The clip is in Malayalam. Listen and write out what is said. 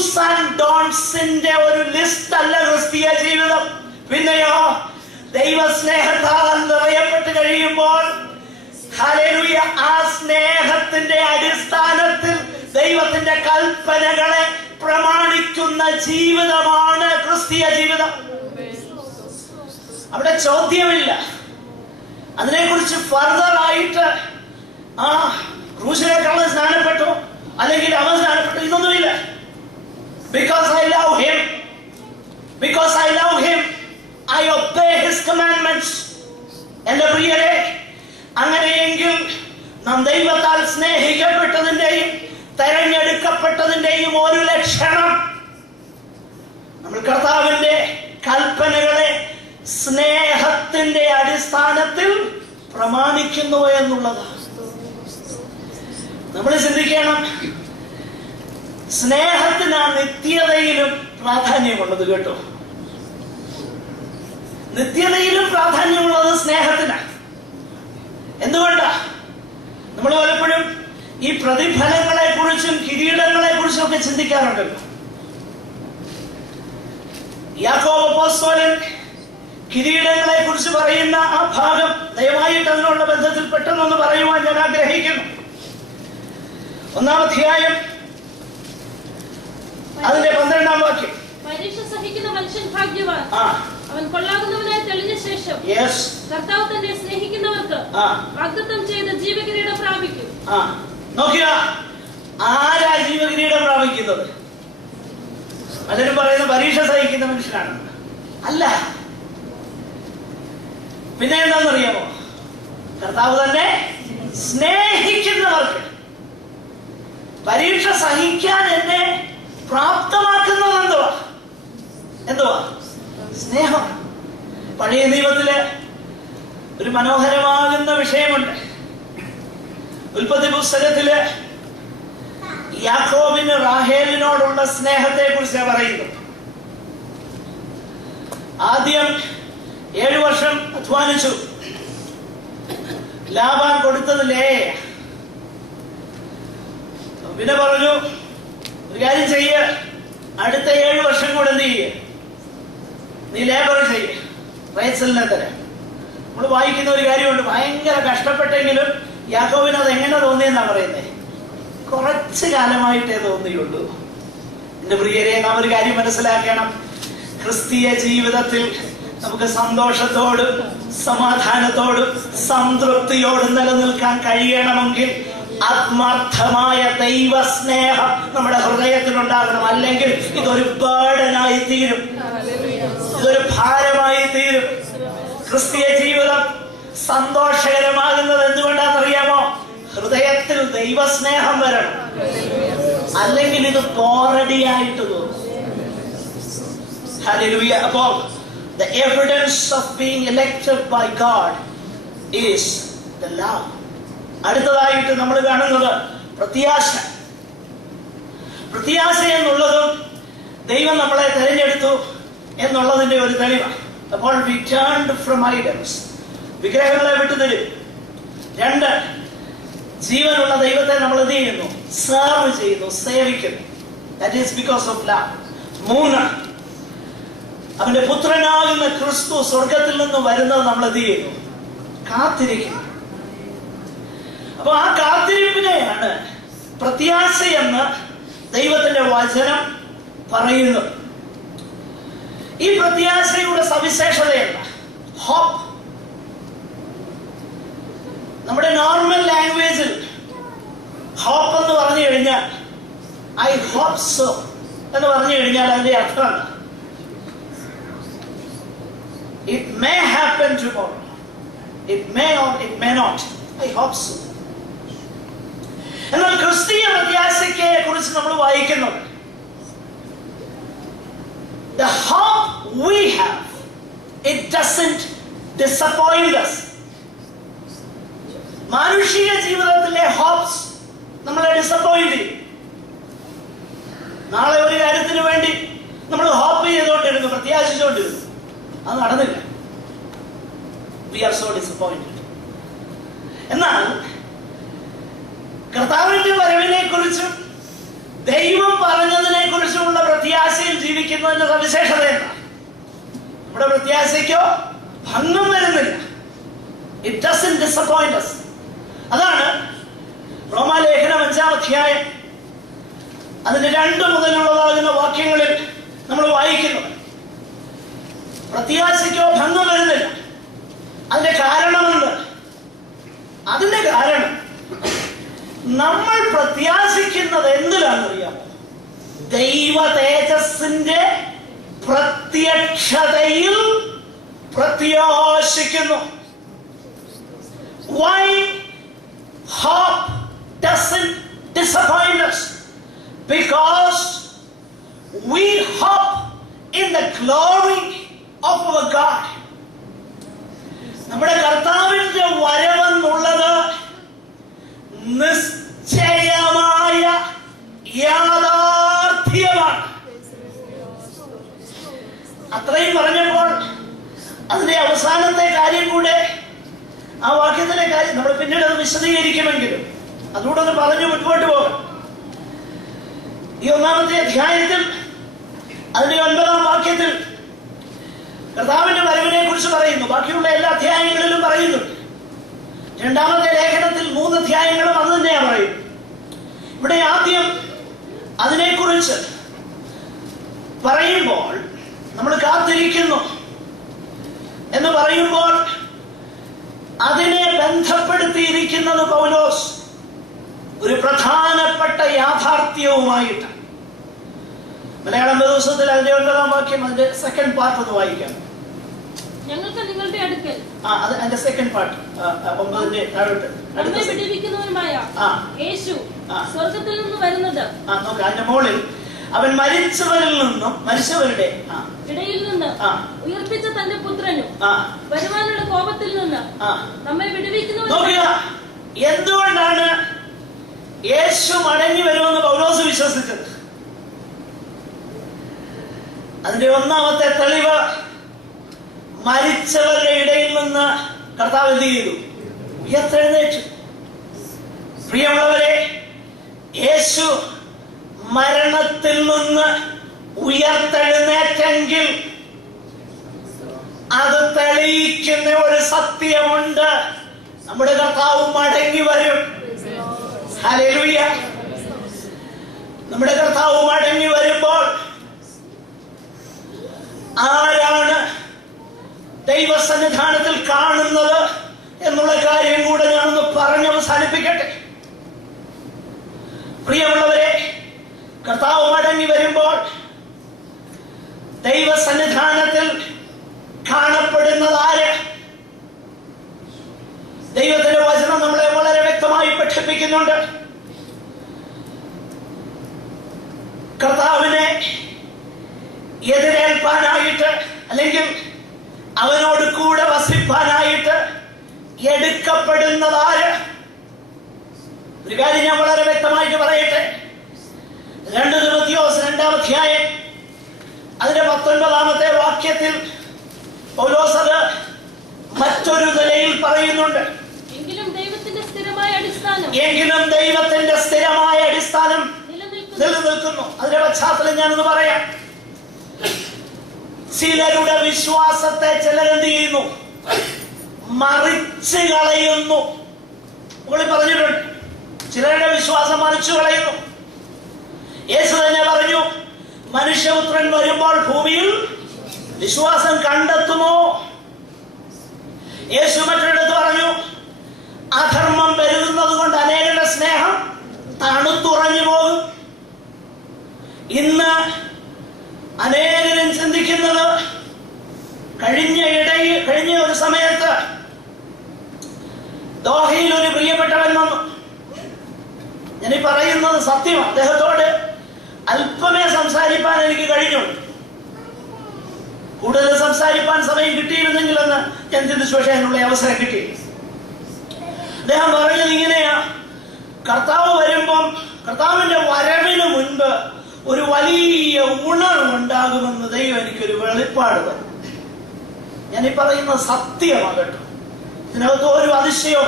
ഡൂസ് ആൻഡ് ഡോൺസിന്റെ ഒരു ലിസ്റ്റ് അല്ല ക്രിസ്തീയ ജീവിതം. പിന്നെയോ ദൈവസ്നേഹത്താൽ നിറയപ്പെട്ട് കഴിയുമ്പോൾ ഹല്ലേലൂയ, ആ സ്നേഹത്തിന്റെ അടിസ്ഥാനത്തിൽ ദൈവത്തിന്റെ കൽപ്പനകളെ പ്രമാണിക്കുന്ന ജീവിതമാണ് ക്രിസ്തീയ ജീവിതം. അവിടെ ചോദ്യമില്ല. അതിനെക്കുറിച്ച് ഫർദർ ആയിട്ട് ക്രൂശിനേക്കാൾ സ്നാനപ്പെട്ടു അല്ലെങ്കിൽ അവൻ സ്നാനപ്പെട്ടു ഇതൊന്നുമില്ല. Because I love him, because I love him, I obey his commandments. എന്റെ പ്രിയരെ, അങ്ങനെയെങ്കിൽ നാം ദൈവത്താൽ സ്നേഹിക്കപ്പെട്ടതിന്റെയും തെരഞ്ഞെടുക്കപ്പെട്ടതിന്റെയും ഒരു ലക്ഷണം നമ്മൾ കർത്താവിന്റെ കൽപ്പനകളെ സ്നേഹത്തിന്റെ അടിസ്ഥാനത്തിൽ പ്രമാണിക്കുന്നു എന്നുള്ളതാണ്. നമ്മൾ ചിന്തിക്കണം, സ്നേഹത്തിനാണ് നിത്യതയിലും പ്രാധാന്യമുള്ളത്. കേട്ടോ, നിത്യതയിലും പ്രാധാന്യമുള്ളത് സ്നേഹത്തിനാണ്. എന്തുകൊണ്ടാ? നമ്മൾ പലപ്പോഴും ഈ പ്രതിഫലങ്ങളെ കുറിച്ചും കിരീടങ്ങളെ കുറിച്ചും ഒക്കെ ചിന്തിക്കാറുണ്ടല്ലോ. യാക്കോബ് അപ്പോസ്തലൻ കിരീടങ്ങളെ കുറിച്ച് പറയുന്ന ആ ഭാഗം ദയവായിട്ട് അതിനുള്ള ബന്ധത്തിൽ പെട്ടെന്നൊന്ന് പറയുവാൻ ഞാൻ ആഗ്രഹിക്കുന്നു. 1-ാം അധ്യായം അതിന്റെ 12-ാം വാക്യം. പരീക്ഷ സഹിക്കുന്ന മനുഷ്യൻ ഭാഗ്യവാൻ, അവൻ കൊള്ളാകുന്നവനായി തെളിഞ്ഞ ശേഷം കർത്താവ് തന്നെ സ്നേഹിക്കുന്നവർക്ക് വാഗ്ദത്തം ചെയ്ത ജീവകിരീടം പ്രാപിക്കും. നോക്കുക, ആരാ ജീവകിരീടം പ്രാപിക്കുന്നത്? പലരും പറയുന്ന പരീക്ഷ സഹിക്കുന്ന മനുഷ്യനാണ്. അല്ല, പിന്നെ എന്താണെന്നറിയാമോ? കർത്താവ് തന്നെ സ്നേഹിക്കുന്നവർക്ക്. പരീക്ഷ സഹിക്കാൻ എന്നെ പ്രാപ്തമാക്കുന്നത് എന്തുവാ? സ്നേഹം. പഴയ നിയമത്തില് ഒരു മനോഹരമാകുന്ന വിഷയമുണ്ട്. ഉൽപ്പത്തി പുസ്തകത്തില് യാക്കോബിന് റാഹേലിനോടുള്ള സ്നേഹത്തെ കുറിച്ച് പറയുന്നു. ആദ്യം 7 വർഷം അധ്വാനിച്ചു. ലാബാൻ കൊടുത്തത് ലേയ. പിന്നെ പറഞ്ഞു, ഒരു കാര്യം ചെയ്യ, അടുത്ത 7 വർഷം കൂടെ എന്ത് ചെയ്യ, നീ ലേബർ ചെയ്യ, റേച്ചലിനെ തരാം. നമ്മൾ വായിക്കുന്ന ഒരു കാര്യമുണ്ട്, ഭയങ്കര കഷ്ടപ്പെട്ടെങ്കിലും യാക്കോബിന് അത് എങ്ങനെ തോന്നിയെന്നാ പറയുന്നത്? കുറച്ചു കാലമായിട്ടേ തോന്നിയുള്ളൂ. എന്റെ പ്രിയരെ, നാം ഒരു കാര്യം മനസ്സിലാക്കണം. ക്രിസ്തീയ ജീവിതത്തിൽ നമുക്ക് സന്തോഷത്തോടും സമാധാനത്തോടും സംതൃപ്തിയോടും നിലനിൽക്കാൻ കഴിയണമെങ്കിൽ ആത്മാർത്ഥമായ ദൈവസ്നേഹം നമ്മുടെ ഹൃദയത്തിലുണ്ടാകണം. അല്ലെങ്കിൽ ഇതൊരു ബർഡനായി തീരും, ഇതൊരു ഭാരമായി തീരും. ക്രിസ്തീയ ജീവിതം സന്തോഷകരമാകുന്നത് എന്തുകൊണ്ടാണെന്നറിയാമോ? ഹൃദയത്തിൽ ദൈവസ്നേഹം വരണം. അല്ലെങ്കിൽ ഇത് ബോറടിയായിട്ട് തോന്നും. ഹല്ലേലൂയ. അപ്പോൾ the evidence of being elected by God is the love. അടുത്തതായിട്ട് നമ്മൾ കാണുന്നത് പ്രത്യാശ. പ്രത്യാശ എന്നുള്ളതും ദൈവം നമ്മളെ തെരഞ്ഞെടുത്തു എന്നുള്ളതിന്റെ ഒരു തെളിവാണ്. അപ്പോൾ we turned from idols, വിഗ്രഹങ്ങളെ വിട്ടുതരും. 2, ജീവനുള്ള ദൈവത്തെ നമ്മൾ എന്ത് ചെയ്യുന്നു? സെർവ് ചെയ്യുന്നു, സേവിക്കുന്നു. That is because of love. 3, അവന്റെ പുത്രനാകുന്ന ക്രിസ്തു സ്വർഗത്തിൽ നിന്ന് വരുന്നത് നമ്മൾ എന്ത് ചെയ്യുന്നു? കാത്തിരിക്കുന്നു. അപ്പൊ ആ കാത്തിരിപ്പിനെയാണ് പ്രത്യാശയെന്ന് ദൈവത്തിന്റെ വചനം പറയുന്നത്. ഈ പ്രത്യാശയുടെ സവിശേഷതയല്ല ഹോപ്പ്. നമ്മുടെ നോർമൽ ലാംഗ്വേജിൽ ഹോപ്പ് എന്ന് പറഞ്ഞു കഴിഞ്ഞാൽ ഐ ഹോപ്പ് സോ എന്ന് പറഞ്ഞു കഴിഞ്ഞാൽ അതിന്റെ അർത്ഥം it may happen tomorrow, it may or it may not, I hope so. എന്നാൽ ക്രിസ്തീയ പ്രത്യാശയെ കുറിച്ച് നമ്മൾ വായിക്കുന്നത് the hope we have, it doesn't disappoint us. മാനുഷിക ജീവിതത്തിലെ ഹോപ്സ് നമ്മളെ ഡിസപ്പോയിന്റ് ചെയ്യും. നാളെ ഒരു കാര്യത്തിന് വേണ്ടി നമ്മൾ ഹോപ്പ് ചെയ്തുകൊണ്ടിരുന്നു, പ്രത്യാശിച്ചുകൊണ്ടിരുന്നു, അത് നടന്നില്ല. We are so disappointed. എന്നാൽ കർത്താവിന്റെ വരവിനെ കുറിച്ചും ദൈവം പറഞ്ഞതിനെ കുറിച്ചുമുള്ള പ്രത്യാശിക്കുന്നതിന്റെ സവിശേഷത എന്താ? നമ്മുടെ പ്രത്യാശയ്ക്കോ ഭംഗം വരുന്നില്ല. It doesn't disappoint us. അതാണ് റോമാലേഖനം 5-ാം അധ്യായം അതിന്റെ 2 മുതലുള്ളതാകുന്ന വാക്യങ്ങളിൽ നമ്മൾ വായിക്കുന്നത്. പ്രത്യാശയ്ക്കോ ഭംഗം വരുന്നില്ല. അതിന്റെ കാരണമെന്ത്? അതിന്റെ കാരണം നമ്മൾ പ്രത്യാശിക്കുന്നത് എന്തിലാണെന്നറിയാമോ? ദൈവ തേജസ്സിന്റെ പ്രത്യക്ഷതയിൽ പ്രത്യാശിക്കുന്നു. Why hope doesn't disappoint us? Because we hope in the glory of our God. നമ്മുടെ കർത്താവിന്റെ വരവെന്നുള്ളത് നിശ്ചയമായ യാഥാർത്ഥ്യമാണ്. അത്രയും പറഞ്ഞപ്പോൾ അതിന്റെ അവസാനത്തെ കാര്യം കൂടെ, ആ വാക്യത്തിലെ കാര്യം നമ്മൾ പിന്നീട് അത് വിശദീകരിക്കുമെങ്കിലും അതുകൂടെ ഒന്ന് പറഞ്ഞു മുൻപോട്ട് പോകാം. ഈ 1-ാമത്തെ അധ്യായത്തിൽ അതിന്റെ 9-ാം വാക്യത്തിൽ കർത്താവിന്റെ വരവിനെ കുറിച്ച് പറയുന്നു. ബാക്കിയുള്ള എല്ലാ അധ്യായങ്ങളിലും പറയുന്നുണ്ട്. 2-ാമത്തെ ലേഖനത്തിൽ 3 അധ്യായങ്ങളും അത് തന്നെയാണ് പറയുന്നത്. ഇവിടെ ആദ്യം അതിനെക്കുറിച്ച് പറയുമ്പോൾ നമ്മൾ കാത്തിരിക്കുന്നു എന്ന് പറയുമ്പോൾ അതിനെ ബന്ധപ്പെടുത്തിയിരിക്കുന്നത് പൗലോസ് ഒരു പ്രധാനപ്പെട്ട യാഥാർത്ഥ്യവുമായിട്ട്. മലയാളം ദിവസത്തിൽ അതിന്റെ 9-ാം വാക്യം അതിന്റെ സെക്കൻഡ് പാർട്ട് ഒന്ന് വായിക്കാം. ഞങ്ങൾക്ക് നിങ്ങളുടെ അടുക്കൽ അതിന്റെ സെക്കൻഡ് പാർട്ട് 9-ന്റെ താഴോട്ട് നമ്മെ വിടുവിക്കുന്നവനുമായ യേശു സ്വർഗ്ഗത്തിൽ നിന്ന് വരുന്നത്. നോക്കാം അതിന്റെ മുകളിൽ അവൻ മരിച്ചവരുടെ ഇടയിൽ നിന്ന് ഉയർപ്പിച്ച തന്റെ പുത്രനും വരുവാനുള്ള കോപത്തിൽ നിന്ന് നമ്മെ വിടുവിക്കുന്നവൻ. എന്തുകൊണ്ടാണ് യേശു മടങ്ങി വരുമെന്ന് പൗലോസ് വിശ്വസിച്ചത്? അതിന്റെ 1-ാമത്തെ തെളിവ്, മരിച്ചവരുടെ ഇടയിൽ നിന്ന് കർത്താവ് എന്ത് ചെയ്തു? ഉയർത്തെഴുന്നേറ്റു. പ്രിയമുള്ളവരെ, യേശു മരണത്തിൽ നിന്ന് ഉയർത്തെഴുന്നേറ്റെങ്കിൽ അത് തെളിയിക്കുന്ന ഒരു സത്യമുണ്ട്. നമ്മുടെ കർത്താവ് മടങ്ങി വരും. ഹല്ലേലൂയ. നമ്മുടെ കർത്താവ് മടങ്ങി വരുമ്പോൾ ആരാണ് ദൈവസന്നിധാനത്തിൽ കാണുന്നത് എന്നുള്ള കാര്യം കൂടെ ഞാനൊന്ന് പറഞ്ഞ് അവസാനിപ്പിക്കട്ടെ. പ്രിയമുള്ളവരെ, കർത്താവ് മടങ്ങി വരുമ്പോൾ ദൈവസന്നിധാനത്തിൽ കാണപ്പെടുന്നത് ആര്? ദൈവത്തിന്റെ വചനം നമ്മളെ വളരെ വ്യക്തമായി പഠിപ്പിക്കുന്നുണ്ട്. കർത്താവിനെ എതിരേൽപ്പാനായിട്ട് അല്ലെങ്കിൽ അവനോട് കൂടെ വസിപ്പാനായിട്ട് എടുക്കപ്പെടുന്നത് ആര്? ഒരു കാര്യം ഞാൻ വളരെ വ്യക്തമായിട്ട് പറയട്ടെ. 2 തിമോഥെയോസ് 2-ാം അധ്യായം അതിന്റെ 19-ാമത്തെ വാക്യത്തിൽ പൗലോസ് അത് മറ്റൊരു നിലയിൽ പറയുന്നുണ്ട്. എങ്കിലും ദൈവത്തിന്റെ സ്ഥിരമായ അടിസ്ഥാനം നിലനിൽക്കുന്നു. അതിന്റെ പശ്ചാത്തലം ഞാനൊന്ന് പറയാം. ചിലരുടെ വിശ്വാസത്തെ ചിലരെന്ത് ചെയ്യുന്നു? മറിച്ച് കളയുന്നു. മുകളിൽ പറഞ്ഞിട്ടുണ്ട്, ചിലരുടെ വിശ്വാസം മറിച്ചു കളയുന്നു. യേശു തന്നെ പറഞ്ഞു, മനുഷ്യപുത്രൻ വരുമ്പോൾ ഭൂമിയിൽ വിശ്വാസം കണ്ടെത്തുമോ? യേശു മറ്റൊരിടത്ത് പറഞ്ഞു, അധർമ്മം പെരുകുന്നത് കൊണ്ട് അനേകരുടെ സ്നേഹം തണുത്തുറഞ്ഞു പോകും. ഇന്ന് അനേകരും ചിന്തിക്കുന്നത്, കഴിഞ്ഞ ഒരു സമയത്ത് ദോഹയിൽ ഒരു പ്രിയപ്പെട്ടവൻ വന്നു. ഞാനീ പറയുന്നത് സത്യമാണ്. അദ്ദേഹത്തോട് അല്പമേ സംസാരിപ്പാൻ എനിക്ക് കഴിഞ്ഞു. കൂടുതൽ സംസാരിപ്പാൻ സമയം കിട്ടിയിരുന്നെങ്കിലെന്ന് ഞാൻ ചിന്തിച്ചു. പക്ഷേ അതിനുള്ള അവസരം കിട്ടി. അദ്ദേഹം പറഞ്ഞത് ഇങ്ങനെയാ, കർത്താവിന്റെ വരവിന് മുൻപ് ഒരു വലിയ ഉണർവുണ്ടാകുമെന്ന് ദൈവം എനിക്കൊരു വെളിപ്പാട് തന്നു. ഞാനീ പറയുന്നത് സത്യമാണ് കേട്ടോ. ഇതിനകത്ത് ഒരു അതിശയോ